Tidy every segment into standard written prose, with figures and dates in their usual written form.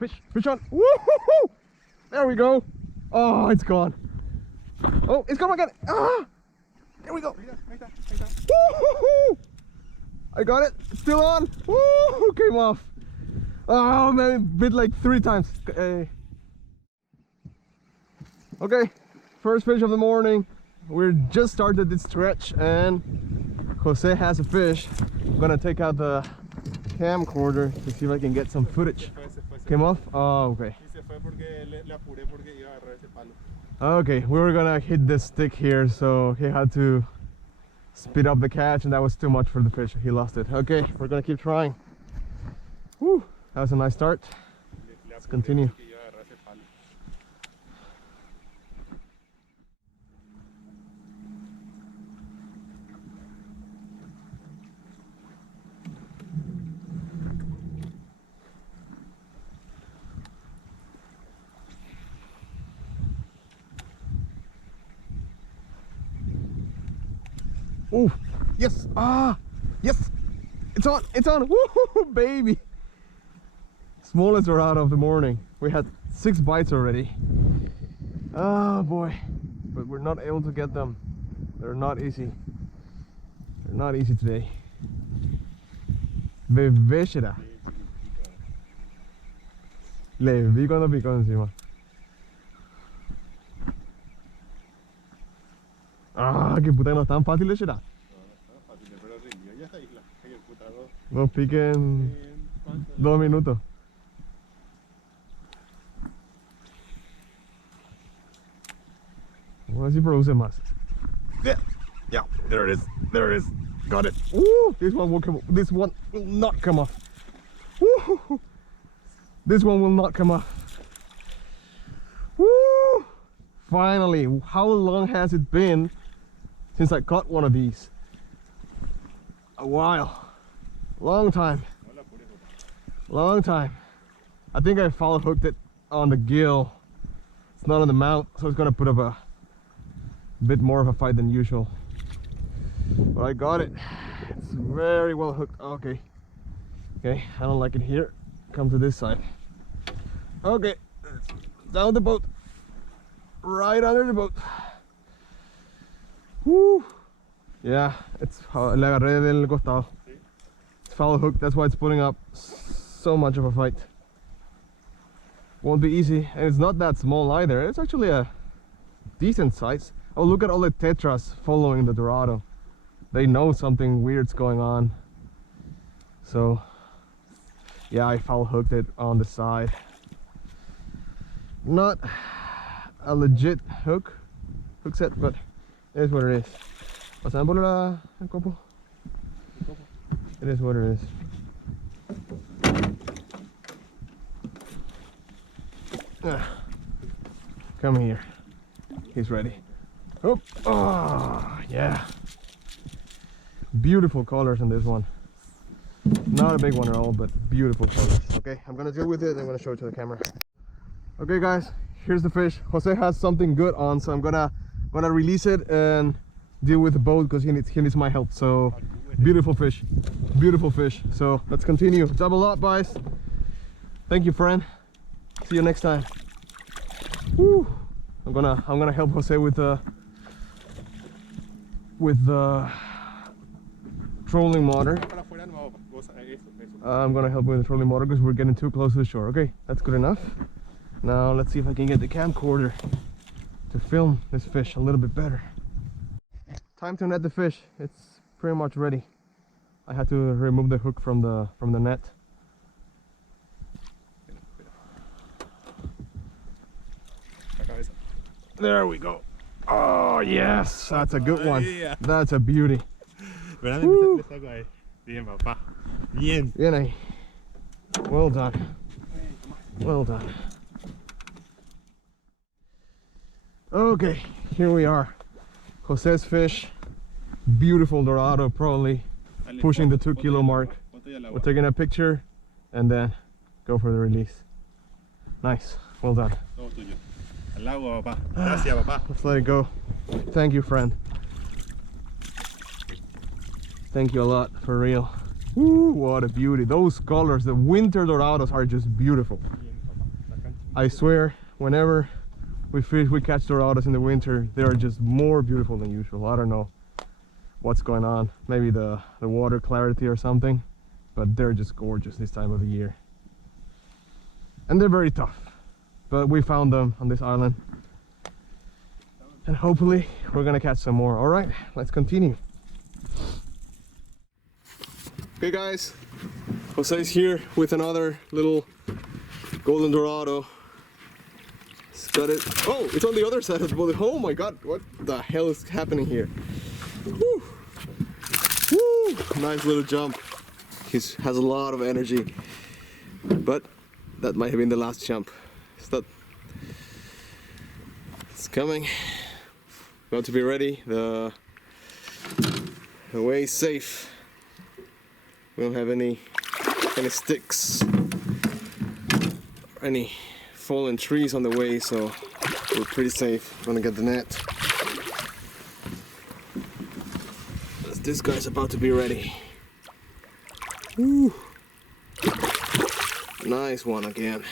Fish on. Woo-hoo-hoo! There we go. Oh, it's gone. Oh, it's gone again. Ah! There we go. Woo-hoo-hoo! I got it. It's still on. Woo! Came off. Oh man, bit like 3 times. Okay, first fish of the morning. We're just started this stretch and Jose has a fish. I'm gonna take out the camcorder to see if I can get some footage. Came off? Oh, okay. Okay, we were gonna hit this stick here, so he had to speed up the catch and that was too much for the fish. He lost it. Okay, we're gonna keep trying. Woo, that was a nice start. Let's continue. Oh, yes. Ah, yes. It's on. It's on. Woo, baby. Smallest Dorado of the morning. We had 6 bites already. Oh boy. But we're not able to get them. They're not easy. They're not easy today. Bebéshera. Le vi cuando picó encima. Ah, que puta, no es tan fácil de será. Nos piquen 2 minutos. Vamos a ver si produce más. Yeah, there it is. There it is. Got it. Ooh, this one will come. This one will not come off. Woo! This one will not come off. Woo! Finally, how long has it been since I caught one of these? A while. Long time. Long time. I think I follow hooked it on the gill. It's not on the mouth, so it's gonna put up a bit more of a fight than usual. But I got it. It's very well hooked. Okay. Okay, I don't like it here. Come to this side. Okay. Down the boat. Right under the boat. Woo! Yeah, it's le agarré del costado. It's foul hook, that's why it's putting up so much of a fight. Won't be easy, and it's not that small either. It's actually a decent size. Oh, look at all the tetras following the Dorado. They know something weird's going on. So, yeah, I foul hooked it on the side. Not a legit hook set, but it is what it is. ¿Pasan por el copo? It is what it is. Come here. He's ready. Oh, oh, yeah. Beautiful colors on this one. Not a big one at all, but beautiful colors. Okay, I'm gonna deal with it. I'm gonna show it to the camera. Okay, guys, here's the fish. Jose has something good on, so I'm gonna release it and deal with the boat because he needs my help. So beautiful fish, beautiful fish. So let's continue. Double up, guys. Thank you, friend. See you next time. Woo. I'm gonna help Jose with the trolling motor. I'm gonna help with the trolling motor because we're getting too close to the shore. Okay, that's good enough. Now let's see if I can get the camcorder to film this fish a little bit better. Time to net the fish. It's pretty much ready. I had to remove the hook from the net. There we go. Oh yes, that's a good one. That's a beauty. Woo. Bien ahí. Well done. Well done. Okay, here we are. Jose's fish. Beautiful Dorado, probably pushing the 2 kilo mark. We're taking a picture and then go for the release. Nice. Well done. Let's let it go. Thank you, friend. Thank you a lot, for real. Woo, what a beauty. Those colors, the winter Dorados are just beautiful. I swear, whenever we catch Dorados in the winter, they are just more beautiful than usual. I don't know what's going on. Maybe the water clarity or something, but they're just gorgeous this time of the year. And they're very tough. But we found them on this island. And hopefully we're gonna catch some more. All right, let's continue. Okay guys, Jose's here with another little golden Dorado. He's got it. Oh, it's on the other side of the boat. Oh my god, what the hell is happening here? Woo. Woo. Nice little jump. He has a lot of energy, but that might have been the last jump. It's coming. Got to be ready. The way is safe. We don't have any sticks or any fallen trees on the way, so we're pretty safe. I'm gonna get the net. This guy's about to be ready. Woo. Nice one again.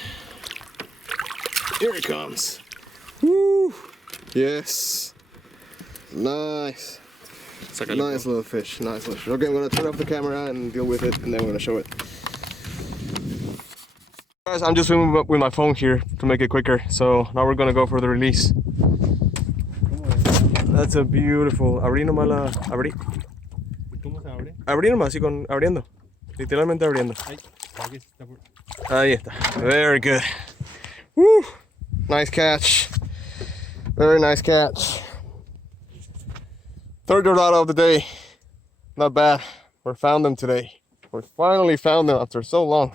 Here he comes. Woo. Yes. Nice. Nice little fish. Nice little fish. Okay, I'm gonna turn off the camera and deal with it, and then we're gonna show it. Guys, I'm just swimming with my phone here to make it quicker. So now we're gonna go for the release. That's a beautiful. Abrí nomás la. Abrí. ¿Cómo se abre? Abrí nomás, así con abriendo. Literalmente abriendo. Ahí está. Very good. Woo. Nice catch. Very nice catch. Third Dorado of the day. Not bad. We found them today. We finally found them after so long.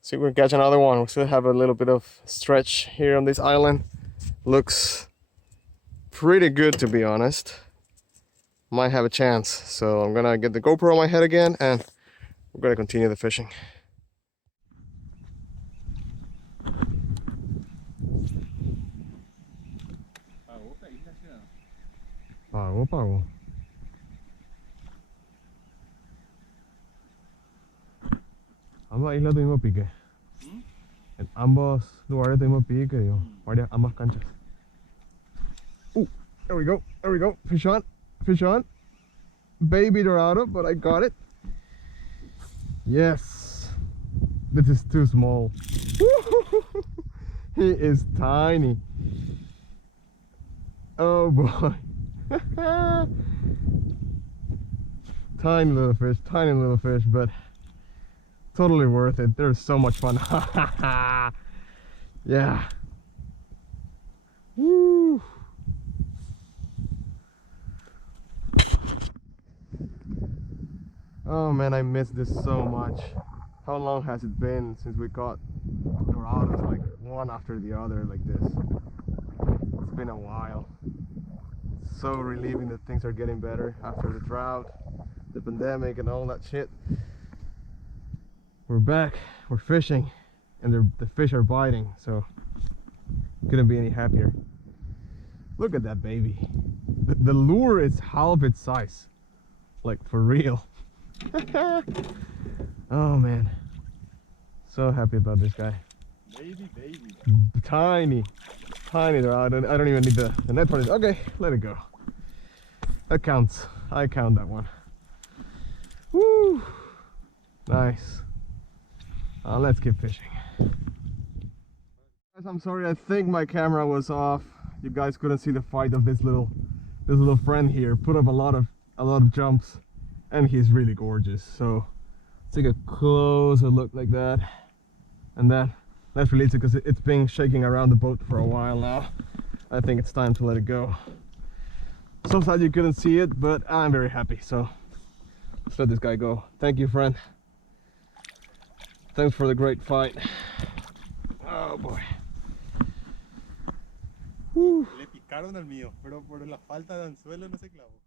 See if we can catch another one. We still have a little bit of stretch here on this island. Looks pretty good, to be honest. Might have a chance. So I'm gonna get the GoPro on my head again and we're gonna continue the fishing. Pagó. Ambas islas tuvimos pique. En ambos lugares tuvimos pique, digo. Ambas canchas. There we go. There we go. Fish on. Fish on. Baby Dorado, but I got it. Yes. This is too small. He is tiny. Oh boy. Tiny little fish, but totally worth it. They're so much fun. Yeah. Woo. Oh man, I miss this so much. How long has it been since we caught Dorados like one after the other like this? It's been a while. It's so relieving that things are getting better after the drought, the pandemic and all that shit. We're back, we're fishing, and the fish are biting, so couldn't be any happier. Look at that baby. The lure is half its size, like for real. Oh man, so happy about this guy. Baby. Tiny Dorado. I don't even need the net for this. Okay, let it go. That counts. I count that one. Woo! Nice. Let's keep fishing. Guys, I'm sorry. I think my camera was off. You guys couldn't see the fight of this little friend here. Put up a lot of jumps, and he's really gorgeous. So take a closer look like that, and then let's release it because it's been shaking around the boat for a while now. I think it's time to let it go. So sad you couldn't see it, but I'm very happy. So let's let this guy go. Thank you, friend. Thanks for the great fight. Oh boy. Le picaron al mío, pero por la falta de anzuelo no se clavó.